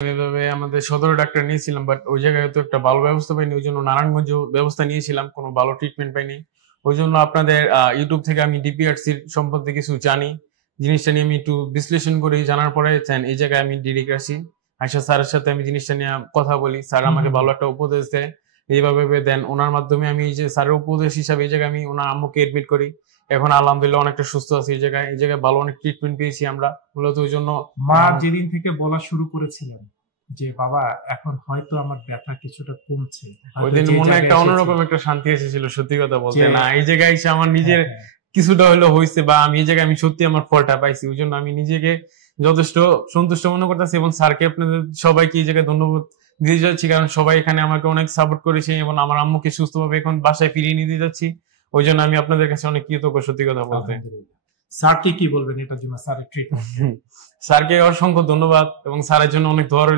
এভাবে আমাদের সদর ডাক্তার নিয়েছিলাম, বাট ওই জায়গায় তো একটা ভালো ব্যবস্থা পাইনি, ওই জন্য নারায়ণগঞ্জ ব্যবস্থা নিয়েছিলাম, কোনো ভালো ট্রিটমেন্ট পাইনি। ওই জন্য আপনাদের ইউটিউব থেকে আমি ডিপিআরসির সম্বন্ধে কিছু জানি, জিনিসটা নিয়ে আমি একটু বিশ্লেষণ করি, জানার পরে এই জায়গায় আমি ডিরেক্ট আসি, আয়সা স্যারের সাথে আমি জিনিসটা নিয়ে কথা বলি, স্যার আমাকে ভালো একটা উপদেশ দেয়, এইভাবে দেন, ওনার মাধ্যমে আমি এই যে স্যারের উপদেশ হিসাবে এই জায়গায় আমি ওনার আম্মুকে এডমিট করি। এখন আলহামদুলিল্লাহ অনেকটা সুস্থ আছি, এই জায়গায় ভালো অনেক ট্রিটমেন্ট পেয়েছি আমরা, মূলত ওই জন্য। মা যেদিন থেকে বলা শুরু করেছিলেন যে বাবা এখন হয়তো আমার ব্যথা কিছুটা কমছে, ওই দিন মনে একটা অন্যরকম একটা শান্তি এসেছিল, সত্যি কথা বলতে, না এই জায়গায় এসে আমার নিজের কিছুটা হলেও হয়েছে, বা আমি এই জায়গায় আমি সত্যি আমার ফলটা পাইছি, ওই জন্য আমি নিজেকে যথেষ্ট সন্তুষ্ট মনে করতেছি, এবং স্যারকে আপনাদের সবাইকে এই জায়গায় ধন্যবাদ দিতে যাচ্ছি, কারণ সবাই এখানে আমাকে অনেক সাপোর্ট করেছে, এবং আমার আম্মুকে সুস্থভাবে এখন বাসায় ফিরিয়ে নিতে যাচ্ছি, ওই জন্য আমি আপনাদের কাছে অনেক কৃতজ্ঞ, সত্যি কথা বলতে। স্যারকে কি বলবেন এটার জন্য, স্যারের ট্রিটমেন্ট? স্যারকে অসংখ্য ধন্যবাদ, এবং স্যারের জন্য অনেক দোয়া রইল।